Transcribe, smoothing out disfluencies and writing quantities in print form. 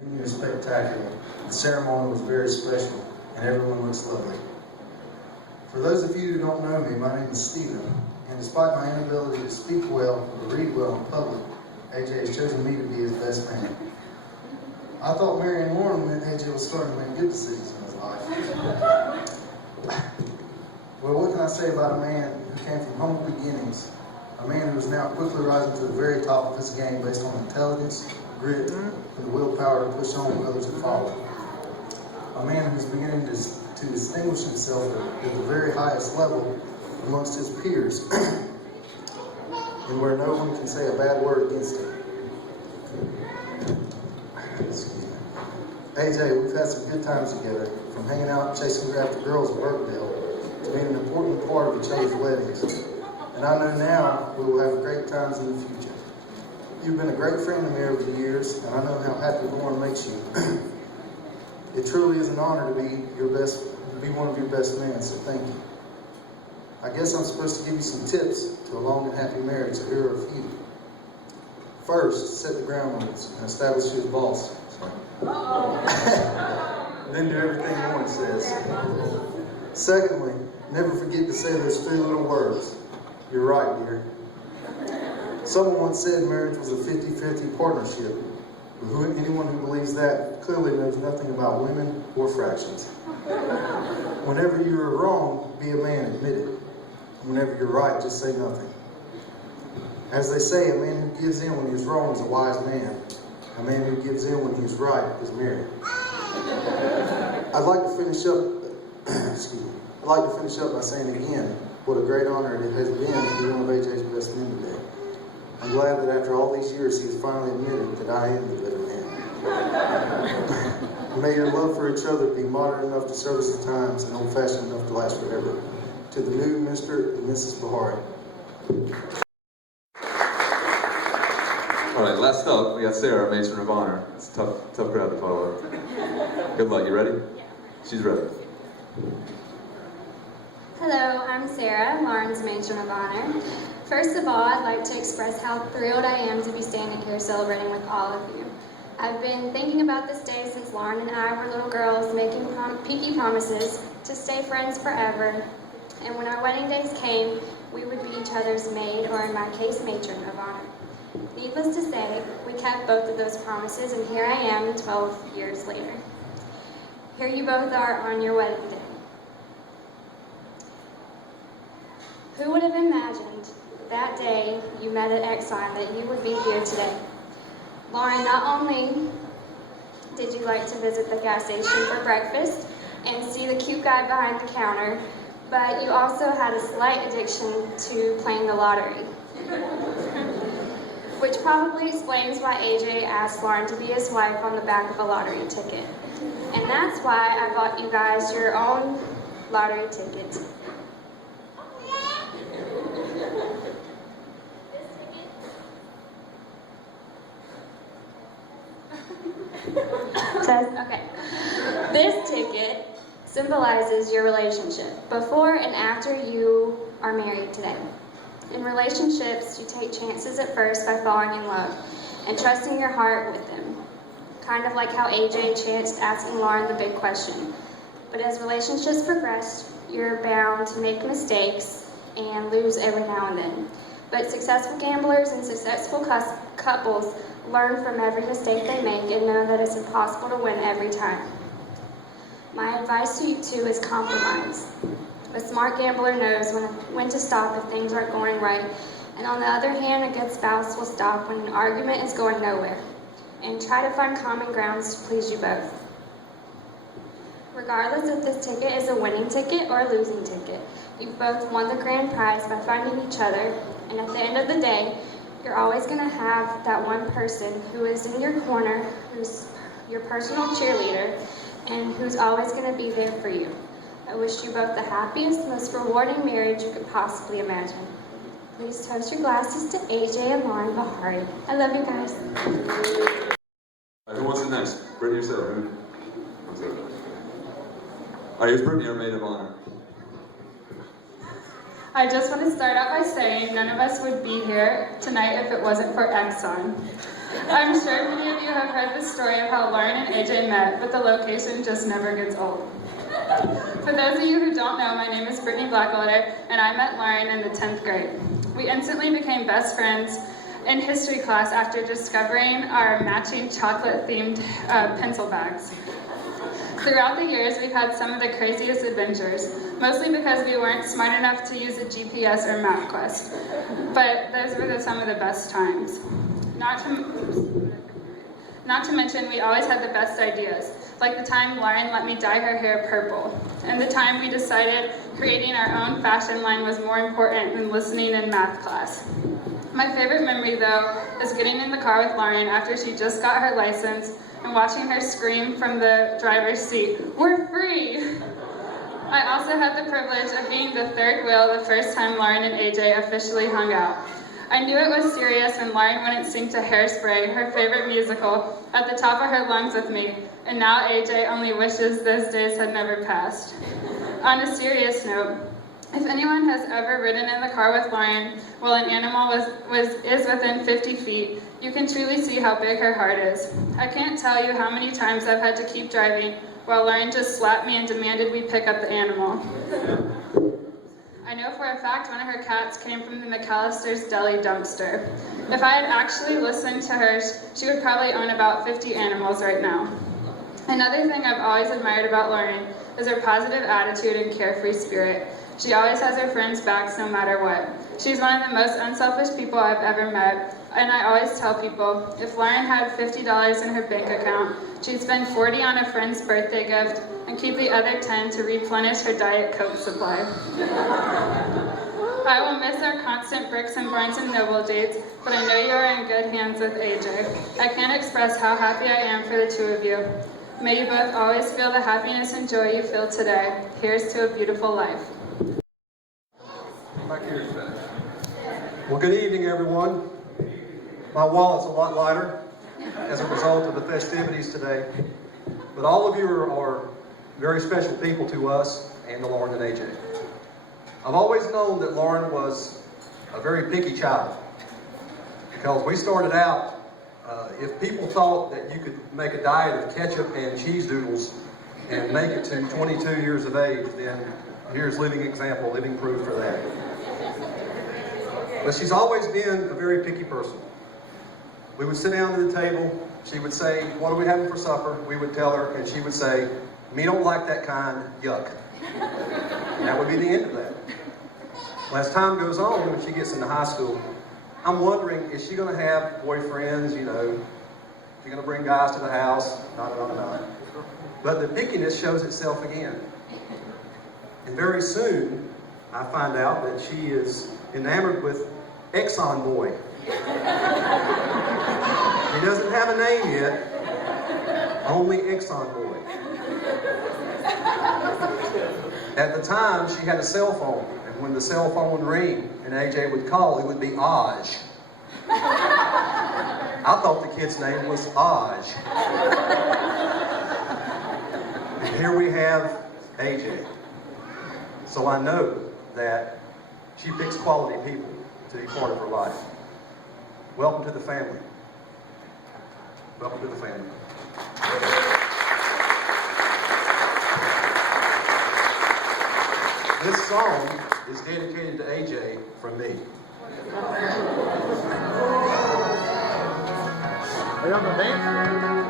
venue is spectacular. The ceremony was very special, and everyone looks lovely. For those of you who don't know me, my name is Stephen, and despite my inability to speak well or read well in public, AJ has chosen me to be his best man. I thought marrying Lauren meant AJ was starting to make good decisions in his life. Well, what can I say about a man who came from humble beginnings, a man who is now quickly rising to the very top of his game based on intelligence, grit, and the willpower to push on when others have followed. A man who's beginning to distinguish himself at the very highest level amongst his peers, and where no one can say a bad word against him. Excuse me. AJ, we've had some good times together, from hanging out chasing after girls at Burkdale to being an important part of each other's weddings. And I know now we will have great times in the future. You've been a great friend to me over the years, and I know how happy Lauren makes you. It truly is an honor to be one of your best men, so thank you. I guess I'm supposed to give you some tips to a long and happy marriage, so here are a few. First, set the ground rules and establish who's boss. Then do everything Lauren says. Secondly, never forget to say those three little words. You're right, dear. Someone once said marriage was a 50-50 partnership. But anyone who believes that clearly knows nothing about women or fractions. Whenever you are wrong, be a man, admit it. Whenever you're right, just say nothing. As they say, a man who gives in when he's wrong is a wise man. A man who gives in when he's right is married. I'd like to finish up by saying again what a great honor it has been to be one of AJ's best men today. I'm glad that after all these years, he has finally admitted that I am the better man. May your love for each other be modern enough to service the times and old-fashioned enough to last forever. To the new Mr. and Mrs. Bahari. All right, last up, we got Sarah, Matron of Honor. It's a tough crowd to follow. Good luck, you ready? She's ready. Hello, I'm Sarah, Lauren's Matron of Honor. First of all, I'd like to express how thrilled I am to be standing here celebrating with all of you. I've been thinking about this day since Lauren and I were little girls making pinky promises to stay friends forever, and when our wedding days came, we would be each other's maid, or in my case, Matron of Honor. Needless to say, we kept both of those promises, and here I am 12 years later. Here you both are on your wedding day. Who would have imagined that day you met at Exxon that you would be here today? Lauren, not only did you like to visit the gas station for breakfast and see the cute guy behind the counter, but you also had a slight addiction to playing the lottery. Which probably explains why AJ asked Lauren to be his wife on the back of a lottery ticket. And that's why I bought you guys your own lottery ticket. Okay. This ticket symbolizes your relationship before and after you are married today. In relationships, you take chances at first by falling in love and trusting your heart with them. Kind of like how AJ chanced asking Lauren the big question. But as relationships progress, you're bound to make mistakes and lose every now and then. But successful gamblers and successful couples learn from every mistake they make and know that it's impossible to win every time. My advice to you two is compromise. A smart gambler knows when to stop if things aren't going right, and on the other hand, a good spouse will stop when an argument is going nowhere, and try to find common grounds to please you both. Regardless if this ticket is a winning ticket or a losing ticket, you've both won the grand prize by finding each other, and at the end of the day, you're always going to have that one person who is in your corner, who's your personal cheerleader, and who's always going to be there for you. I wish you both the happiest, most rewarding marriage you could possibly imagine. Please toast your glasses to AJ and Lauren Bahari. I love you guys. Who wants it next? Brittany or Sarah? Who wants it? All right, here's Brittany, our maid of honor. I just want to start out by saying none of us would be here tonight if it wasn't for Exxon. I'm sure many of you have heard the story of how Lauren and AJ met, but the location just never gets old. For those of you who don't know, my name is Brittany Blackwater, and I met Lauren in the 10th grade. We instantly became best friends in history class after discovering our matching chocolate-themed pencil bags. Throughout the years, we've had some of the craziest adventures, mostly because we weren't smart enough to use a GPS or MapQuest. But those were some of the best times. Not to mention, we always had the best ideas, like the time Lauren let me dye her hair purple, and the time we decided creating our own fashion line was more important than listening in math class. My favorite memory, though, is getting in the car with Lauren after she just got her license and watching her scream from the driver's seat, "We're free!" I also had the privilege of being the third wheel the first time Lauren and AJ officially hung out. I knew it was serious when Lauren wouldn't sing to Hairspray, her favorite musical, at the top of her lungs with me, and now AJ only wishes those days had never passed. On a serious note, if anyone has ever ridden in the car with Lauren while an animal is within 50 feet, you can truly see how big her heart is. I can't tell you how many times I've had to keep driving while Lauren just slapped me and demanded we pick up the animal. I know for a fact one of her cats came from the McAllister's deli dumpster. If I had actually listened to her, she would probably own about 50 animals right now. Another thing I've always admired about Lauren is her positive attitude and carefree spirit. She always has her friends' backs no matter what. She's one of the most unselfish people I've ever met, and I always tell people, if Lauren had $50 in her bank account, she'd spend 40 on a friend's birthday gift and keep the other 10 to replenish her Diet Coke supply. I will miss our constant Bricks and Barnes and Noble dates, but I know you are in good hands with AJ. I can't express how happy I am for the two of you. May you both always feel the happiness and joy you feel today. Here's to a beautiful life. Back here is finished. Well, good evening, everyone. My wallet's a lot lighter as a result of the festivities today, but all of you are very special people to us and to Lauren and AJ. I've always known that Lauren was a very picky child, because we started out, if people thought that you could make a diet of ketchup and cheese doodles and make it to 22 years of age, then here's living example, living proof for that. But she's always been a very picky person. We would sit down to the table, she would say, "What are we having for supper?" We would tell her, and she would say, "Me don't like that kind, yuck." And that would be the end of that. Well, as time goes on, when she gets into high school, I'm wondering, is she going to have boyfriends, you know? Is she going to bring guys to the house? No. But the pickiness shows itself again. And very soon, I find out that she is enamored with Exxon Boy. He doesn't have a name yet, only Exxon Boy. At the time, she had a cell phone, and when the cell phone would ring and AJ would call, it would be Aj. I thought the kid's name was Aj. And here we have AJ. So I know that she picks quality people to be part of her life. Welcome to the family. Welcome to the family. This song is dedicated to AJ from me. Are you on the dance?